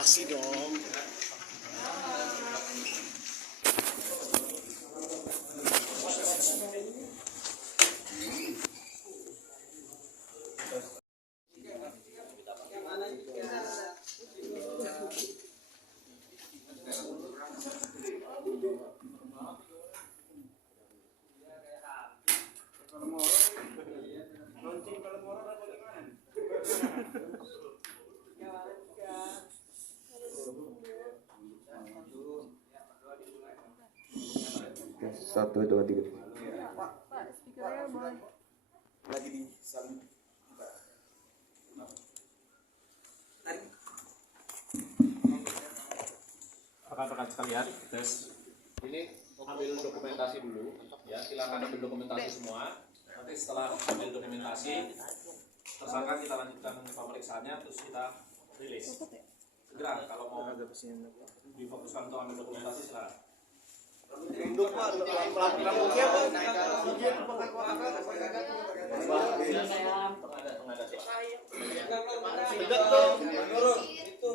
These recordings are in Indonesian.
Kasih dong. Satu, dua, tiga. Pak, speakernya boleh. Lagi di salon. Rekan-rekan sekalian, tes. Ini ambil dokumentasi dulu, ya. Silakan ambil dokumentasi semua. Nanti setelah ambil dokumentasi, tersangka kita lanjutkan pemeriksaannya, terus kita rilis. Segera kalau mau difokuskan untuk ambil dokumentasi silakan. Untuk Pak, rambutnya Pak. Tegak dong. Itu.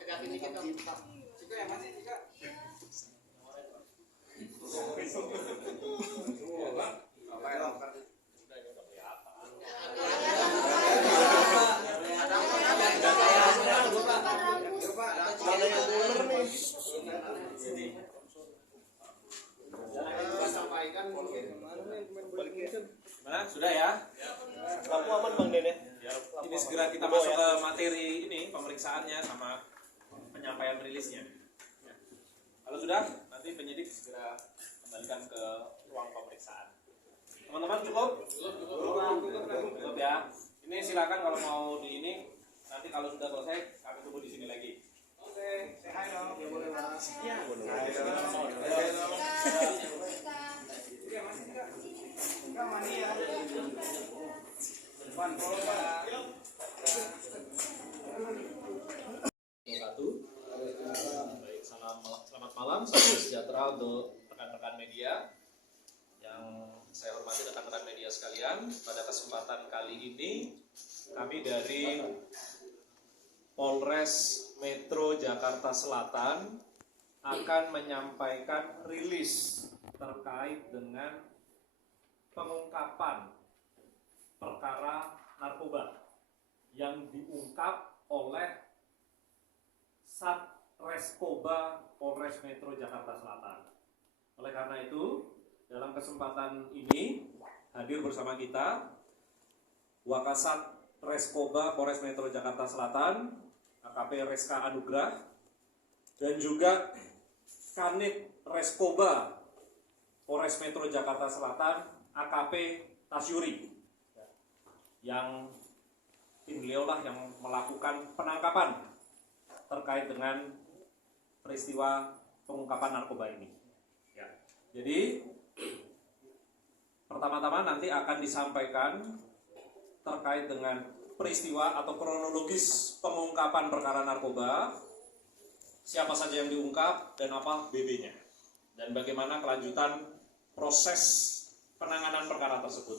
Tegakin dikit dong. Cika yang masih Cika. Mana? Sudah ya? Lampu aman Bang Den ya? Ini segera kita masuk ke materi ini, pemeriksaannya sama penyampaian rilisnya. Ya. Kalau sudah, nanti penyidik segera kembalikan ke ruang pemeriksaan. Teman-teman cukup? Cukup ya. Ini silakan kalau mau di ini, nanti kalau sudah selesai kami tunggu di sini lagi. Oke, say hi dong. Ya boleh Mas. Iya. Baik, selamat malam, salam sejahtera untuk rekan-rekan media yang saya hormati, rekan-rekan media sekalian. Pada kesempatan kali ini kami dari Polres Metro Jakarta Selatan akan menyampaikan rilis terkait dengan pengungkapan perkara narkoba yang diungkap oleh Satreskoba Polres Metro Jakarta Selatan. Oleh karena itu, dalam kesempatan ini hadir bersama kita Wakasat Reskoba Polres Metro Jakarta Selatan, AKP Reska Anugrah, dan juga Kanit Reskoba Polres Metro Jakarta Selatan, AKP Tasyuri, yang tim beliau lah yang melakukan penangkapan terkait dengan peristiwa pengungkapan narkoba ini. Ya. Jadi pertama-tama nanti akan disampaikan terkait dengan peristiwa atau kronologis pengungkapan perkara narkoba, siapa saja yang diungkap dan apa BB-nya, dan bagaimana kelanjutan proses penanganan perkara tersebut.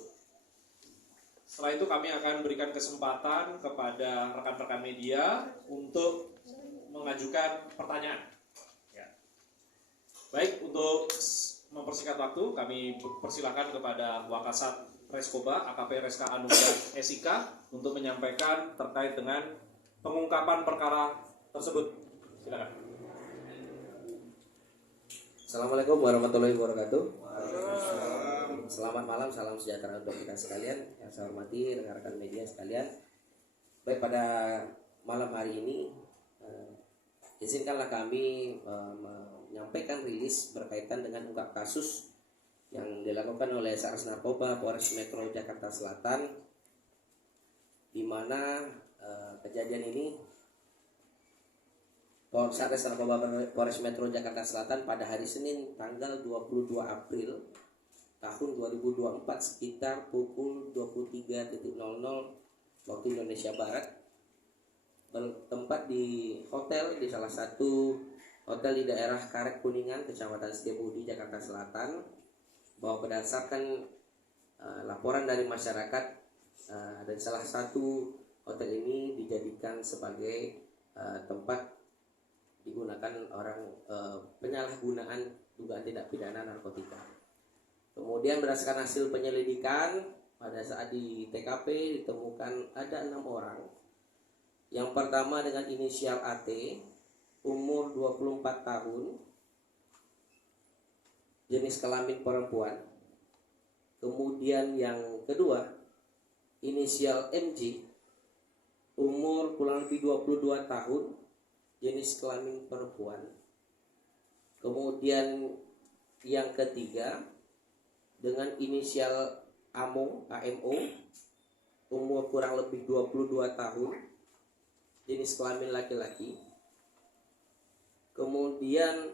Setelah itu kami akan berikan kesempatan kepada rekan-rekan media untuk mengajukan pertanyaan. Ya. Baik, untuk mempersingkat waktu, kami persilakan kepada Wakasat Reskoba AKP Reska Anugrah SIK untuk menyampaikan terkait dengan pengungkapan perkara tersebut. Silakan. Assalamualaikum warahmatullahi wabarakatuh. Selamat malam, salam sejahtera untuk kita sekalian. Yang saya hormati rekan-rekan media sekalian. Baik, pada malam hari ini izinkanlah kami menyampaikan rilis berkaitan dengan ungkap kasus yang dilakukan oleh Satres Narkoba Polres Metro Jakarta Selatan, di mana kejadian ini Satres Narkoba Polres Metro Jakarta Selatan pada hari Senin tanggal 22 April tahun 2024 sekitar pukul 23.00 waktu Indonesia Barat bertempat di hotel, di salah satu hotel di daerah Karet Kuningan, Kecamatan Setiabudi, Jakarta Selatan, bahwa berdasarkan laporan dari masyarakat, dan salah satu hotel ini dijadikan sebagai tempat digunakan orang penyalahgunaan dugaan tindak pidana narkotika. Kemudian berdasarkan hasil penyelidikan, pada saat di TKP ditemukan ada 6 orang. Yang pertama dengan inisial AT, umur 24 tahun, jenis kelamin perempuan. Kemudian yang kedua, inisial MJ, umur kurang lebih 22 tahun, jenis kelamin perempuan. Kemudian yang ketiga dengan inisial AMO, umur kurang lebih 22 tahun, jenis kelamin laki-laki. Kemudian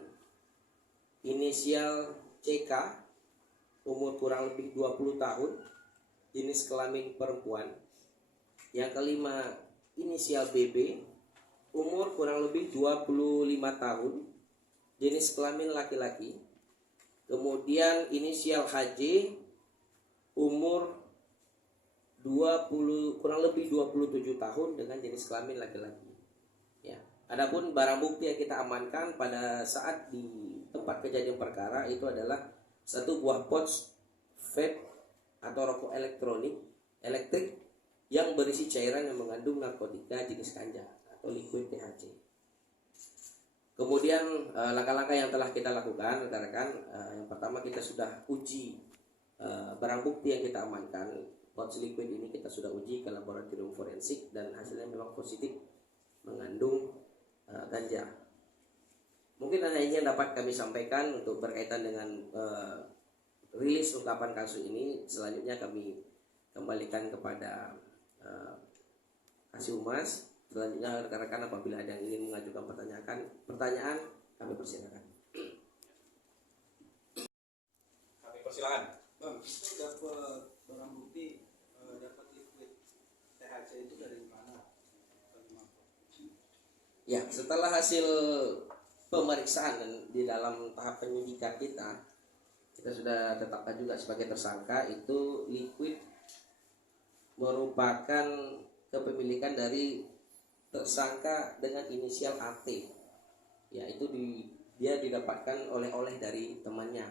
inisial CK, umur kurang lebih 20 tahun, jenis kelamin perempuan. Yang kelima inisial BB, umur kurang lebih 25 tahun, jenis kelamin laki-laki. Kemudian inisial HJ, umur kurang lebih 27 tahun dengan jenis kelamin laki-laki. Ya. Adapun barang bukti yang kita amankan pada saat di tempat kejadian perkara itu adalah satu buah pouch vape atau rokok elektrik yang berisi cairan yang mengandung narkotika jenis ganja atau liquid THC. Kemudian langkah-langkah yang telah kita lakukan, rekan-rekan, yang pertama kita sudah uji barang bukti yang kita amankan. Pouch liquid ini kita sudah uji ke laboratorium forensik dan hasilnya memang positif mengandung ganja. Mungkin hanya ini yang dapat kami sampaikan untuk berkaitan dengan rilis ungkapan kasus ini. Selanjutnya kami kembalikan kepada Kasih Humas. Selanjutnya rekan-rekan apabila ada yang ingin mengajukan pertanyaan kami persilakan. Kami persilakan. Bang, dapat barang bukti, dapat liquid THC itu dari mana? Ya, setelah hasil pemeriksaan dan di dalam tahap penyidikan kita sudah tetapkan juga sebagai tersangka. Itu liquid merupakan kepemilikan dari tersangka dengan inisial AT. Ya, itu dia didapatkan oleh dari temannya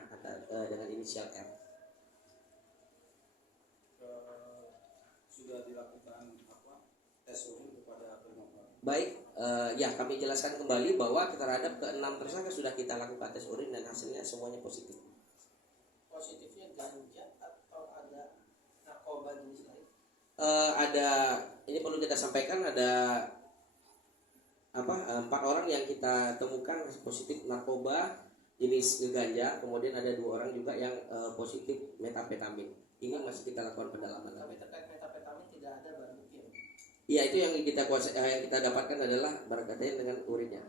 dengan inisial R. Sudah dilakukan tes urin kepada pemohon. Baik, ya kami jelaskan kembali bahwa terhadap ke-6 tersangka sudah kita lakukan tes urin dan hasilnya semuanya positif. Positifnya ganja atau ada narkoba jenis lain? Ini perlu kita sampaikan, ada 4 orang yang kita temukan positif narkoba jenis ganja, kemudian ada 2 orang juga yang positif metapetamin. Ini masih kita lakukan pendalaman. Tapi terkait metapetamin tidak ada barang bukti. Iya, itu yang kita dapatkan adalah berkaitan dengan urinnya.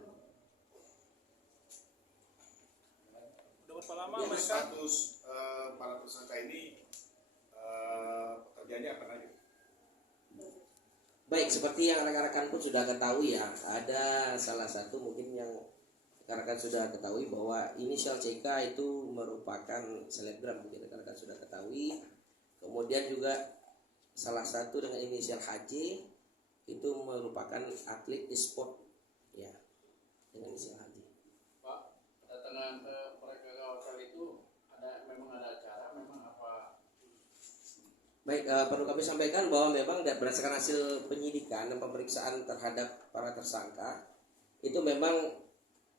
Udah berapa lama Ya, mereka? Status para tersangka ini pekerjaannya apa aja? Baik, seperti yang rekan-rekan pun sudah ketahui ya, ada salah satu mungkin yang rekan-rekan sudah ketahui bahwa inisial CK itu merupakan selebgram, mungkin rekan-rekan sudah ketahui. Kemudian juga salah satu dengan inisial HJ itu merupakan atlet e-sport ya, dengan inisial HJ. Pak, kedatangan mereka ke hotel itu memang ada acara, memang apa? Baik, perlu kami sampaikan bahwa memang berdasarkan hasil penyidikan dan pemeriksaan terhadap para tersangka, itu memang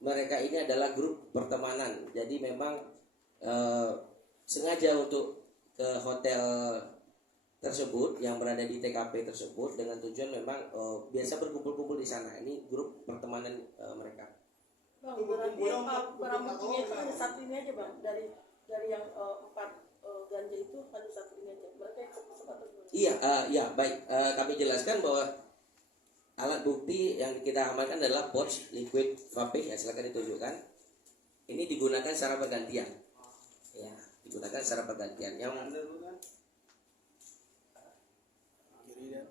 mereka ini adalah grup pertemanan. Jadi memang sengaja untuk ke hotel tersebut yang berada di TKP tersebut dengan tujuan memang biasa berkumpul-kumpul di sana. Ini grup pertemanan mereka. Bang, berarti barang buktinya itu hanya satu ini aja bang, dari yang 4 ganja itu hanya satu ini aja. Mereka sempat berdua. Iya, baik. Kami jelaskan bahwa alat bukti yang kita amankan adalah pouch liquid vape. Ya, silakan ditunjukkan. Ini digunakan secara bergantian. Ya, digunakan secara bergantian. Yang Anda dulu kan? Kiri dan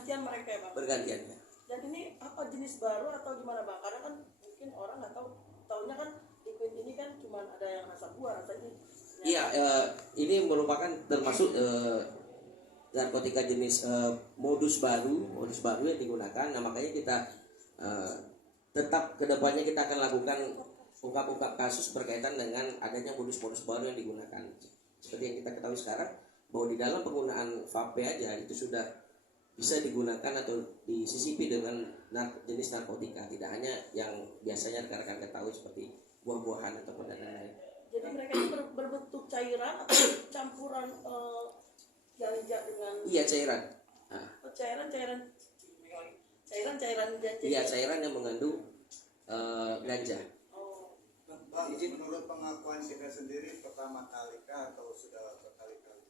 bergantian mereka ya bang. bergantian ya. Dan ini apa jenis baru atau gimana bang? Karena kan mungkin orang nggak tahu, taunya kan liquid ini kan cuma ada yang rasa buah, rasa ini. Iya, ini merupakan termasuk narkotika jenis modus baru yang digunakan. Nah makanya kita tetap kedepannya kita akan lakukan ungkap-ungkap kasus berkaitan dengan adanya modus-modus baru yang digunakan. Seperti yang kita ketahui sekarang bahwa di dalam penggunaan vape aja itu sudah bisa digunakan atau disisipi dengan jenis narkotika, tidak hanya yang biasanya rekan-rekan ketahui seperti buah-buahan atau lain-lain. Jadi mereka ini berbentuk cairan atau campuran ganja dengan Iya, cairan. Nah, cairan ganja. iya, cairan yang mengandung ganja. Oh. Bang, menurut pengakuan kita sendiri pertama kali kah atau sudah berkali-kali?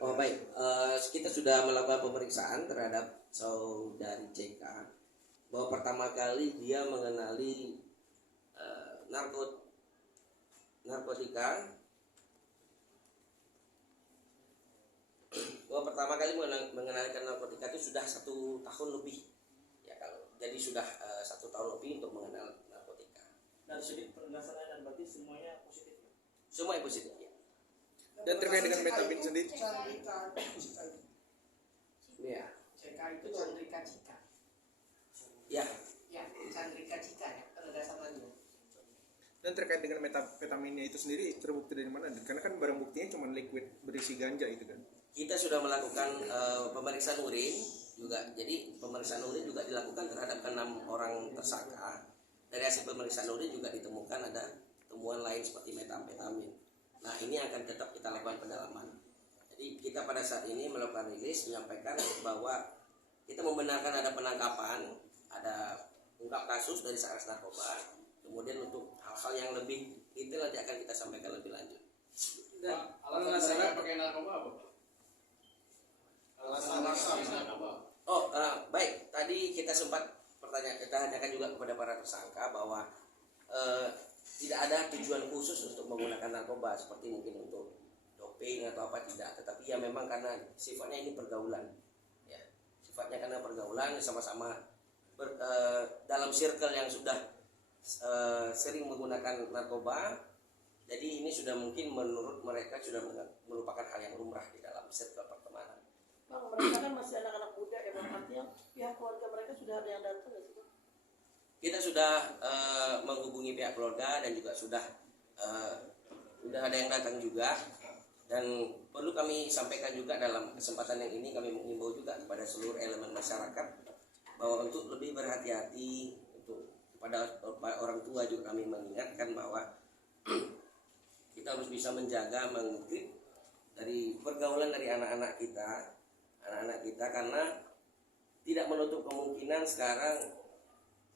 Oh baik, kita sudah melakukan pemeriksaan terhadap saudari CK bahwa pertama kali dia mengenali narkotika, bahwa pertama kali mengenalikan narkotika itu sudah 1 tahun lebih ya, kalau jadi sudah 1 tahun lebih untuk mengenal narkotika. Dari sudut penegasan dan berarti semuanya positif. Semua yang positif ya. Dan terkait dengan metabin sendiri, Ya, CK itu Chandrika Cika. ya. Ya, Chandrika Cika ya, penegasan lagi. dan terkait dengan metafetaminnya itu sendiri terbukti dari mana? Karena kan barang buktinya cuma liquid berisi ganja itu kan. Kita sudah melakukan pemeriksaan urin juga. Jadi pemeriksaan urin juga dilakukan terhadap 6 orang tersangka. Dari hasil pemeriksaan urin juga ditemukan ada temuan lain seperti metamfetamin. Nah ini akan tetap kita lakukan pendalaman. Jadi kita pada saat ini melakukan rilis menyampaikan bahwa kita membenarkan ada penangkapan, ada ungkap kasus dari Satres Narkoba. Kemudian untuk hal-hal yang lebih detail nanti akan kita sampaikan lebih lanjut. Alasan mereka pakai narkoba apa? Alasan narkoba. Oh baik, tadi kita tanyakan juga kepada para tersangka bahwa tidak ada tujuan khusus untuk menggunakan narkoba seperti mungkin untuk doping atau apa, tidak, tetapi ya memang karena sifatnya ini pergaulan ya, sifatnya karena pergaulan sama-sama dalam circle yang sudah sering menggunakan narkoba, jadi ini sudah mungkin menurut mereka sudah merupakan hal yang lumrah di dalam circle pertemanan. Bang, mereka kan masih anak-anak muda ya bang, artinya pihak keluarga mereka sudah ada yang datang nggak sih bang? Kita sudah menghubungi pihak keluarga dan juga sudah ada yang datang juga, dan perlu kami sampaikan juga dalam kesempatan yang ini kami mengimbau juga kepada seluruh elemen masyarakat bahwa untuk lebih berhati-hati, untuk kepada orang tua juga kami mengingatkan bahwa kita harus bisa menjaga, mengintip dari pergaulan dari anak-anak kita karena tidak menutup kemungkinan sekarang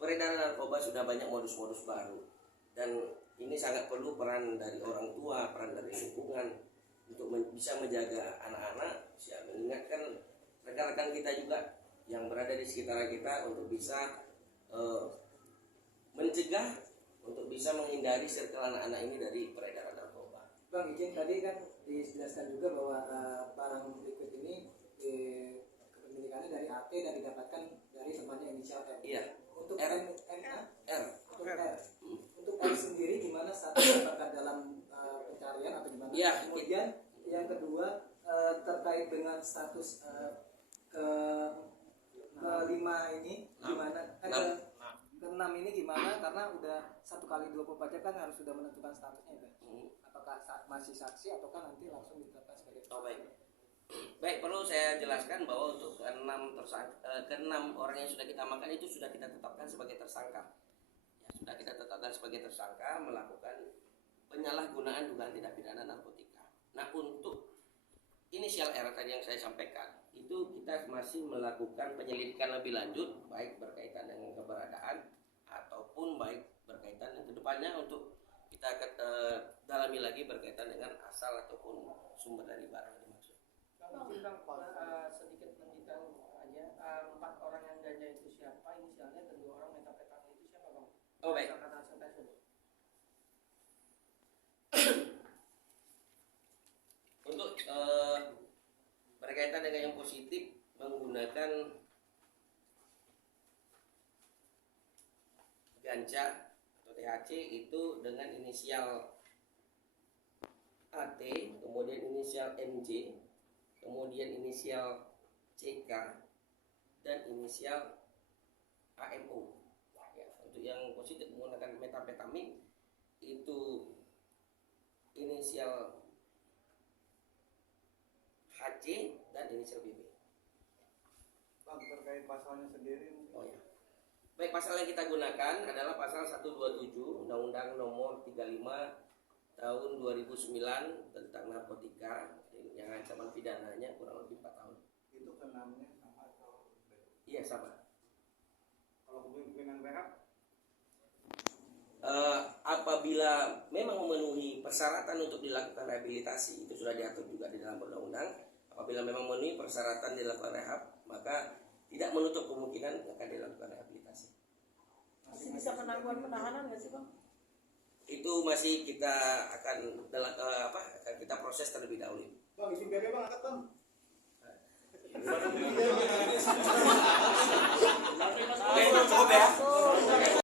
peredaran narkoba sudah banyak modus-modus baru, dan ini sangat perlu peran dari orang tua, peran dari lingkungan untuk bisa menjaga anak-anak, bisa mengingatkan rekan-rekan kita juga yang berada di sekitar kita untuk bisa mencegah, untuk bisa menghindari circle anak-anak ini dari peredaran narkoba. Bang, izin tadi kan dijelaskan juga bahwa barang liquid ini kepemilikannya dari AT dan didapatkan dari temannya inisial M. Iya. Untuk R. R. Untuk R. Untuk R sendiri gimana statusnya, apakah dalam pencarian atau gimana? Iya. Kemudian yang kedua terkait dengan status kelima ini gimana? Keenam ini gimana? Karena udah 1 kali 24 jam kan harus sudah menentukan statusnya kan? Apakah masih saksi ataukah nanti langsung ditetapkan sebagai baik. Baik, perlu saya jelaskan bahwa untuk keenam orang yang sudah kita amankan itu sudah kita tetapkan sebagai tersangka. Ya, sudah kita tetapkan sebagai tersangka melakukan penyalahgunaan dugaan tindak pidana narkotika. Nah, untuk inisial R tadi yang saya sampaikan, itu kita masih melakukan penyelidikan lebih lanjut, baik berkaitan dengan keberadaan ataupun baik berkaitan dengan kedepannya untuk kita dalami lagi berkaitan dengan asal ataupun sumber dari barang yang dimaksud. Bang, sedikit mendetail aja, 4 orang yang ganja itu siapa inisialnya dan 2 orang metamfetamin itu siapa bang? Oh baik. Untuk berkaitan dengan yang positif menggunakan ganja atau THC itu dengan inisial AT, kemudian inisial MJ, kemudian inisial CK, dan inisial AMO. Ya, untuk yang positif menggunakan metapetamin itu inisial HC dan inisial BB. Bang, terkait pasalnya sendiri mungkin. Oh ya. Baik, pasal yang kita gunakan adalah pasal 127 Undang-Undang Nomor 35 Tahun 2009 tentang narkotika yang ancaman pidananya kurang lebih 4 tahun. Itu keenamnya sama atau beda? Iya, sama. Kalau kepemimpinan rehab Apabila memang memenuhi persyaratan untuk dilakukan rehabilitasi, itu sudah diatur juga di dalam undang-undang. Apabila memang memenuhi persyaratan dilakukan rehab, maka tidak menutup kemungkinan akan dilakukan rehabilitasi. Masih bisa penangguhan penahanan nggak sih bang? Itu masih kita akan kita proses terlebih dahulu. Bang, izin bebek bang, angkat bang.